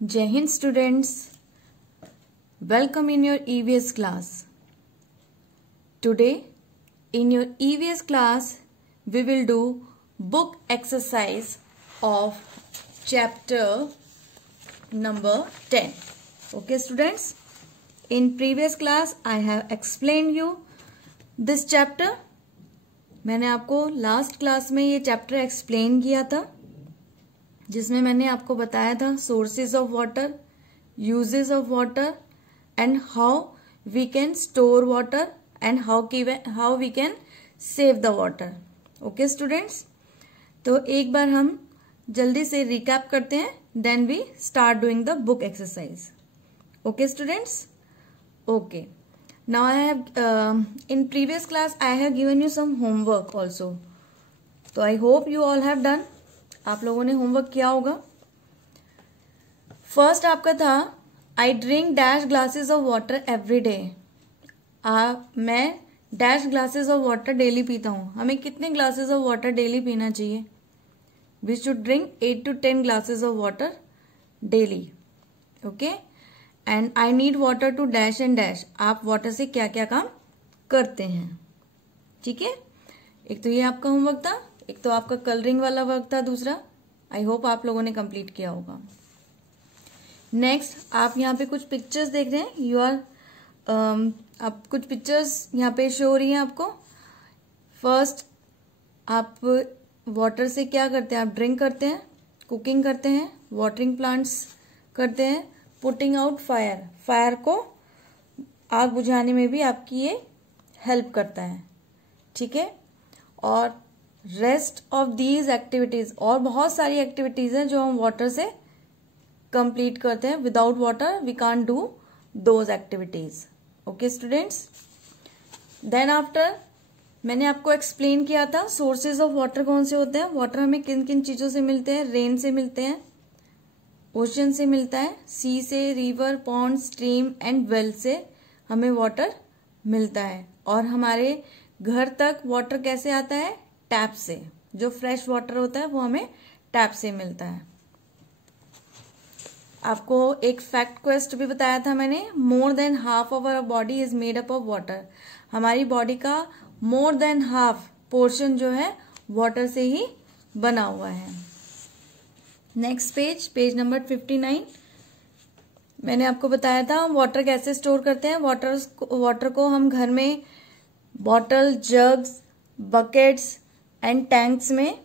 Jai Hind students, welcome in your EVS class. Today in your EVS class we will do book exercise of chapter number 10. Okay students, in previous class I have explained you this chapter. मैंने आपको last class में ये chapter explain किया था जिसमें मैंने आपको बताया था sources of water, uses of water and how we can store water and how we can save the water. Okay students, तो एक बार हम जल्दी से रिकैप करते हैं, then we start doing the book exercise. Okay students, okay. Now I have in previous class I have given you some homework also. So I hope you all have done. आप लोगों ने homework किया होगा. First आपका था I drink dash glasses of water every day. मैं dash glasses of water daily पीता हूँ. हमें कितने ग्लासेस ऑफ वाटर डेली पीना चाहिए? We should drink 8 to 10 glasses of water daily. Okay. And I need water to dash and dash. आप water से क्या क्या काम करते हैं, ठीक है. एक तो ये आपका होमवर्क था, एक तो आपका कलरिंग वाला वर्क था, दूसरा आई होप आप लोगों ने कंप्लीट किया होगा. नेक्स्ट आप यहाँ पे कुछ पिक्चर्स देख रहे हैं. यू आर आप कुछ पिक्चर्स यहाँ पे शो हो रही हैं आपको. फर्स्ट आप वाटर से क्या करते हैं? आप ड्रिंक करते हैं, कुकिंग करते हैं, वाटरिंग प्लांट्स करते हैं, पुटिंग आउट फायर. फायर को आग बुझाने में भी आपकी ये हेल्प करता है, ठीक है. और रेस्ट ऑफ दीज एक्टिविटीज, और बहुत सारी एक्टिविटीज हैं जो हम वाटर से कंप्लीट करते हैं. Without water we can't do those activities. Okay students, then after मैंने आपको एक्सप्लेन किया था सोर्सेज ऑफ वाटर कौन से होते हैं. वाटर हमें किन किन चीजों से मिलते हैं? रेन से मिलते हैं, ओशन से मिलता है, सी से, river, pond, stream and well से हमें वाटर मिलता है. और हमारे घर तक वाटर कैसे आता है? टैप से. जो फ्रेश वाटर होता है वो हमें टैप से मिलता है. आपको एक फैक्ट क्वेस्ट भी बताया था मैंने. More than half of our body is made up of water. हमारी बॉडी का मोर देन हाफ पोर्शन जो है वाटर से ही बना हुआ है. Next page number 59. मैंने आपको बताया था वाटर कैसे स्टोर करते हैं. वाटर को हम घर में bottle, jugs, buckets and tanks में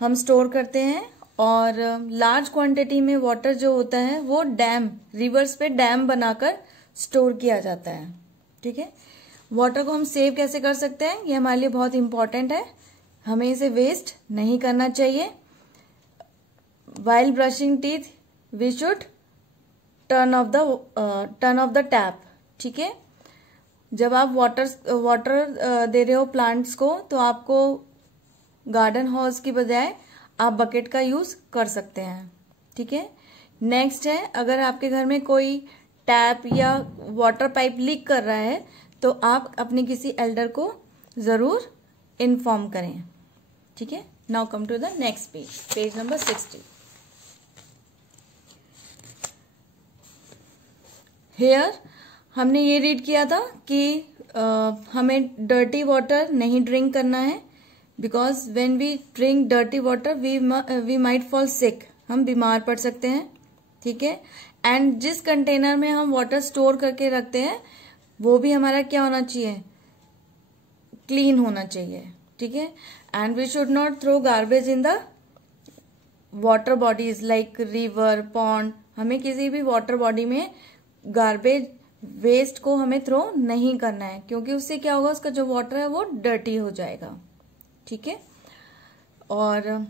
हम स्टोर करते हैं. और लार्ज क्वांटिटी में वाटर जो होता है वो डैम, रिवर्स पे डैम बनाकर स्टोर किया जाता है, ठीक है. वाटर को हम सेव कैसे कर सकते हैं? ये हमारे लिए बहुत इंपॉर्टेंट है. हमें इसे वेस्ट नहीं करना चाहिए. While brushing teeth, we should turn off the tap. ठीक है. जब आप वाटर दे रहे हो प्लांट्स को तो आपको गार्डन हॉज की बजाय आप बकेट का यूज कर सकते हैं, ठीक है. नेक्स्ट है, अगर आपके घर में कोई टैप या वाटर पाइप लीक कर रहा है तो आप अपने किसी एल्डर को जरूर इन्फॉर्म करें, ठीक है. Now come to the next page number 60. Here हमने ये रीड किया था कि हमें डर्टी वाटर नहीं ड्रिंक करना है. Because when we drink dirty water we might fall sick. हम बीमार पड़ सकते हैं, ठीक है. एंड जिस कंटेनर में हम वाटर स्टोर करके रखते हैं वो भी हमारा क्या होना चाहिए? क्लीन होना चाहिए, ठीक है. And we should not throw garbage in the water bodies like river, pond. हमें किसी भी वाटर बॉडी में गार्बेज वेस्ट को हमें थ्रो नहीं करना है, क्योंकि उससे क्या होगा? उसका जो वाटर है वो डर्टी हो जाएगा, ठीक है. और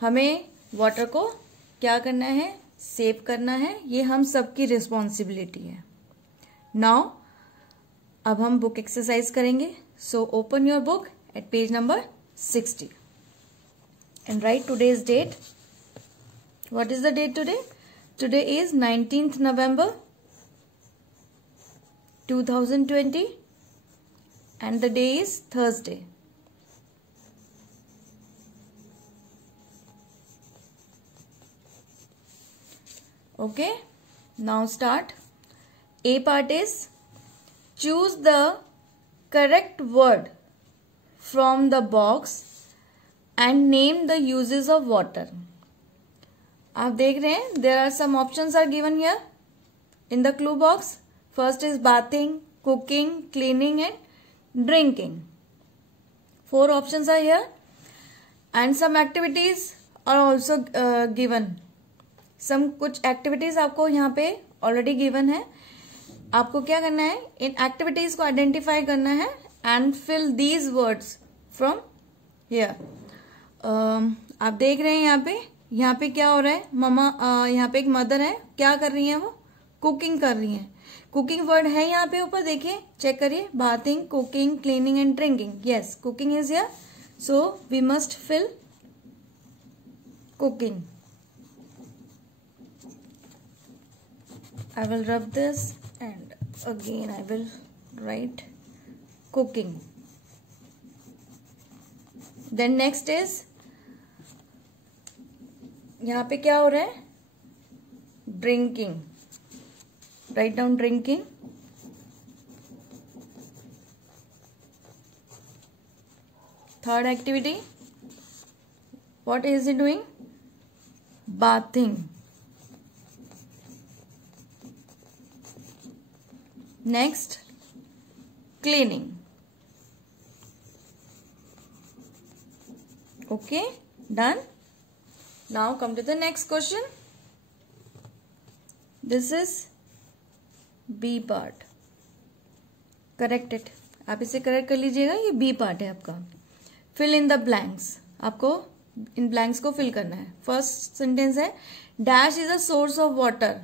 हमें वाटर को क्या करना है? सेव करना है. ये हम सबकी रिस्पॉन्सिबिलिटी है. नाउ अब हम बुक एक्सरसाइज करेंगे. So open your book at page number 60 and write today's date. What is the date today? Today is 19th November 2020 and the day is Thursday. Okay, now start. A part is choose the correct word from the box and name the uses of water. आप देख रहे हैं there are some options are given here in the clue box. First is bathing, cooking, cleaning and drinking. 4 options are here and some activities are also given. Some कुछ activities आपको यहाँ पे already given है. आपको क्या करना है, इन activities को identify करना है and fill these words from here. आप देख रहे हैं यहाँ पे क्या हो रहा है, ममा यहाँ पे एक मदर है, क्या कर रही है वो, कुकिंग कर रही है. कुकिंग वर्ड है यहाँ पे ऊपर, देखिए चेक करिए, bathing, cooking, cleaning and drinking. Yes, cooking is here, so we must fill cooking. I will rub this and again I will write cooking. Then next is, यहाँ पे क्या हो रहा है, drinking. Write down drinking. Third activity, what is he doing? Bathing. Next, cleaning. Okay, done. Now come to the next question. This is B part. Correct it, आप इसे correct कर लीजिएगा, ये बी पार्ट है आपका. फिल इन द ब्लैंक्स, आपको इन blanks को fill करना है. फर्स्ट सेंटेंस है dash is a source of water.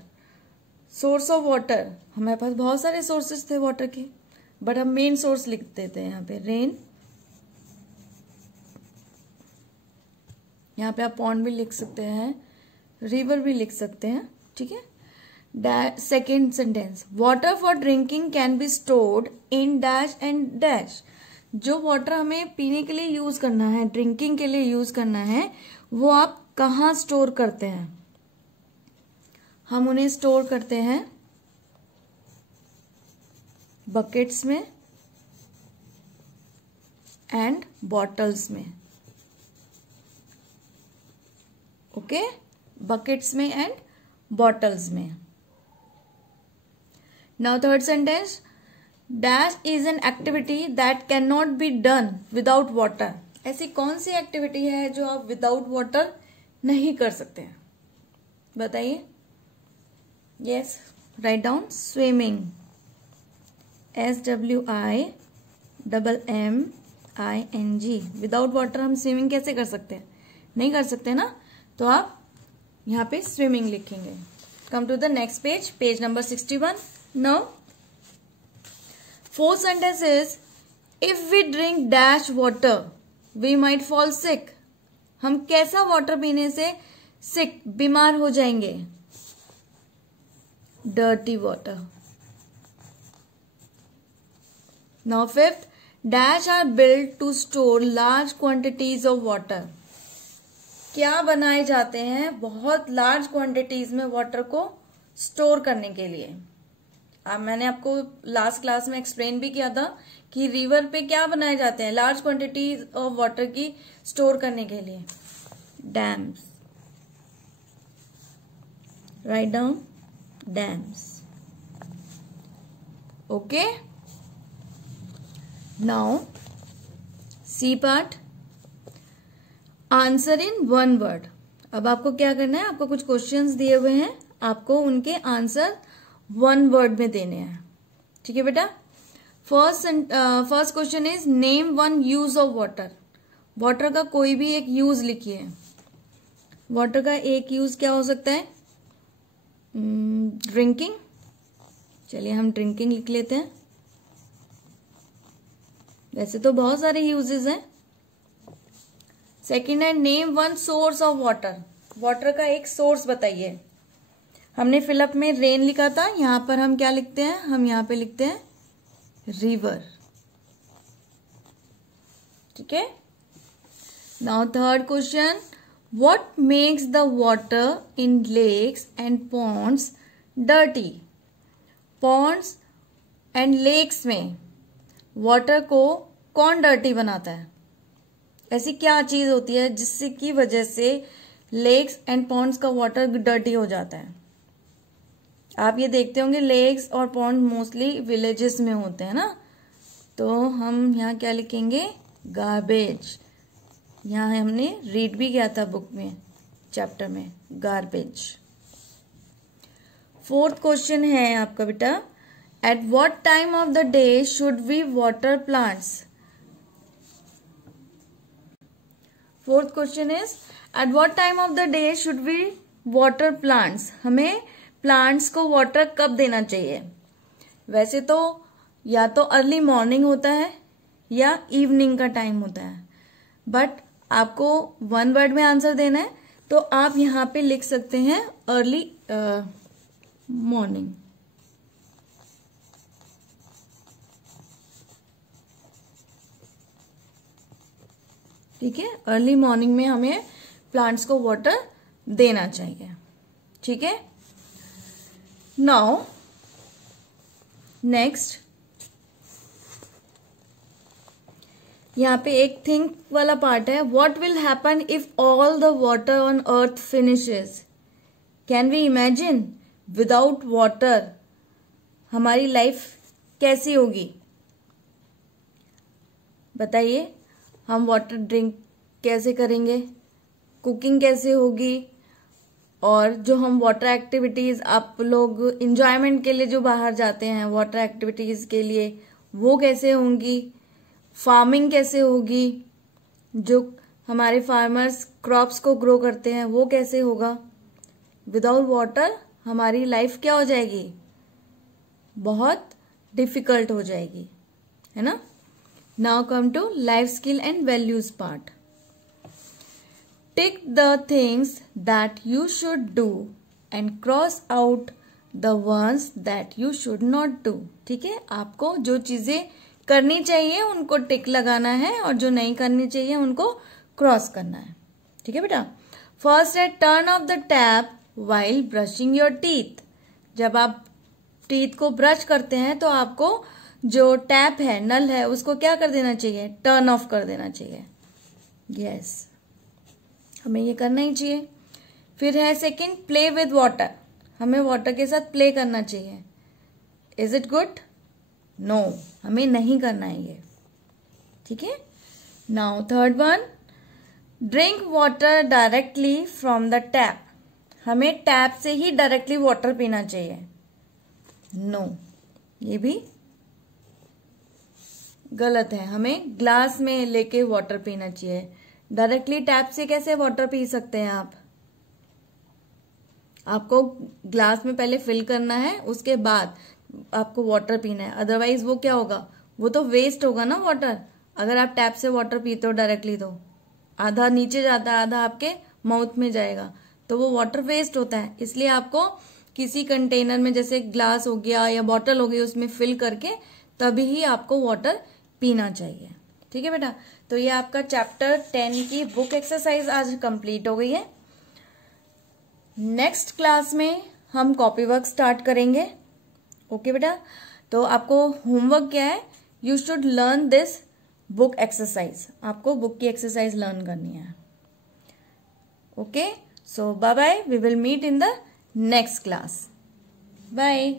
Source of water, हमारे पास बहुत सारे सोर्सेस थे वाटर के, बट हम मेन सोर्स लिख देते हैं यहाँ पे, रेन. यहाँ पे आप पॉन्ड भी लिख सकते हैं, रिवर भी लिख सकते हैं, ठीक है. Second sentence, water for drinking can be stored in dash and dash. जो वाटर हमें पीने के लिए यूज करना है, ड्रिंकिंग के लिए यूज करना है, वो आप कहाँ स्टोर करते हैं? हम उन्हें स्टोर करते हैं बकेट्स में एंड बॉटल्स में. ओके, बकेट्स में एंड बॉटल्स में. Now third sentence, dash is an activity that cannot be done without water. ऐसी कौन सी एक्टिविटी है जो आप विदाउट वाटर नहीं कर सकते हैं, बताइए. Yes, write down swimming. SWIMMING. Without water हम स्विमिंग कैसे कर सकते हैं? नहीं कर सकते ना, तो आप यहाँ पे स्विमिंग लिखेंगे. Come to the next page, page number 61. Now, fourth sentence is, if we drink dash water, we might fall sick. हम कैसा वाटर पीने से sick, बीमार हो जाएंगे? Dirty water. Now fifth, dash are built to store large quantities of water. क्या बनाए जाते हैं बहुत लार्ज क्वांटिटीज में वाटर को स्टोर करने के लिए? मैंने आपको लास्ट क्लास में एक्सप्लेन भी किया था कि रिवर पे क्या बनाए जाते हैं लार्ज क्वांटिटी ऑफ वाटर की स्टोर करने के लिए. Dams. Write down dams. Okay, now C part, answer in one word. अब आपको क्या करना है, आपको कुछ क्वेश्चंस दिए हुए हैं, आपको उनके आंसर वन वर्ड में देने हैं, ठीक है बेटा. First question is name one use of water. Water का कोई भी एक यूज लिखिए. वाटर का एक यूज क्या हो सकता है? ड्रिंकिंग. चलिए हम ड्रिंकिंग लिख लेते हैं. वैसे तो बहुत सारे यूजेस हैं. सेकेंड है name one source of water. Water का एक सोर्स बताइए. हमने फिलअप में रेन लिखा था, यहां पर हम क्या लिखते हैं? हम यहां पे लिखते हैं रिवर, ठीक है. Now third question, What makes the water in lakes and ponds dirty? Ponds and lakes में वाटर को कौन डर्टी बनाता है? ऐसी क्या चीज होती है जिससे की वजह से लेक्स एंड पॉन्ड्स का वाटर डर्टी हो जाता है? आप ये देखते होंगे लेक्स और पॉन्ड मोस्टली विलेजेस में होते हैं ना, तो हम यहाँ क्या लिखेंगे? गार्बेज। यहाँ हमने रीड भी किया था बुक में, चैप्टर में, गार्बेज। फोर्थ क्वेश्चन है आपका बेटा, at what time of the day should we water plants? Fourth question is at what time of the day should we water plants? हमें प्लांट्स को वाटर कब देना चाहिए? वैसे तो या तो अर्ली मॉर्निंग होता है या इवनिंग का टाइम होता है, बट आपको वन वर्ड में आंसर देना है तो आप यहां पे लिख सकते हैं अर्ली मॉर्निंग। ठीक है, अर्ली मॉर्निंग में हमें प्लांट्स को वाटर देना चाहिए। ठीक है, नाउ नेक्स्ट यहाँ पे एक थिंक वाला पार्ट है। What will happen if all the water on earth finishes? Can we imagine without water हमारी लाइफ कैसी होगी? बताइए, हम वाटर ड्रिंक कैसे करेंगे, कुकिंग कैसे होगी, और जो हम वाटर एक्टिविटीज, आप लोग इंजॉयमेंट के लिए जो बाहर जाते हैं वाटर एक्टिविटीज के लिए, वो कैसे होंगी, फार्मिंग कैसे होगी, जो हमारे फार्मर्स क्रॉप्स को ग्रो करते हैं वो कैसे होगा? विदाउट वाटर हमारी लाइफ क्या हो जाएगी? बहुत डिफिकल्ट हो जाएगी, है ना। Now come to life skill and values part. Tick the things that you should do and cross out the ones that you should not do. ठीक है, आपको जो चीजें करनी चाहिए उनको टिक लगाना है और जो नहीं करनी चाहिए उनको क्रॉस करना है। ठीक है बेटा। फर्स्ट है turn off the tap while brushing your teeth. जब आप टीथ को ब्रश करते हैं तो आपको जो टैप है, नल है, उसको क्या कर देना चाहिए? टर्न ऑफ कर देना चाहिए। यस, हमें ये करना ही चाहिए। फिर है सेकंड, प्ले विद वाटर। हमें वाटर के साथ प्ले करना चाहिए। Is it good? नो, हमें नहीं करना है ये। ठीक है। Now third one, drink water directly from the tap. हमें टैप से ही डायरेक्टली वाटर पीना चाहिए। नो, ये भी गलत है। हमें ग्लास में लेके वाटर पीना चाहिए। डायरेक्टली टैप से कैसे वाटर पी सकते हैं आप? आपको ग्लास में पहले फिल करना है, उसके बाद आपको वाटर पीना है। अदरवाइज वो क्या होगा? वो तो वेस्ट होगा ना वाटर। अगर आप टैप से वाटर पीते हो डायरेक्टली तो आधा नीचे जाता है, आधा आपके माउथ में जाएगा, तो वो वाटर वेस्ट होता है। इसलिए आपको किसी कंटेनर में, जैसे ग्लास हो गया या बॉटल हो गई, उसमें फिल करके तभी ही आपको वाटर पीना चाहिए। ठीक है बेटा। तो ये आपका चैप्टर 10 की बुक एक्सरसाइज आज कंप्लीट हो गई है। नेक्स्ट क्लास में हम कॉपी वर्क स्टार्ट करेंगे। ओके बेटा। तो आपको होमवर्क क्या है? You should learn this book exercise. आपको बुक की एक्सरसाइज लर्न करनी है। Okay, so bye bye, we will meet in the next class. Bye.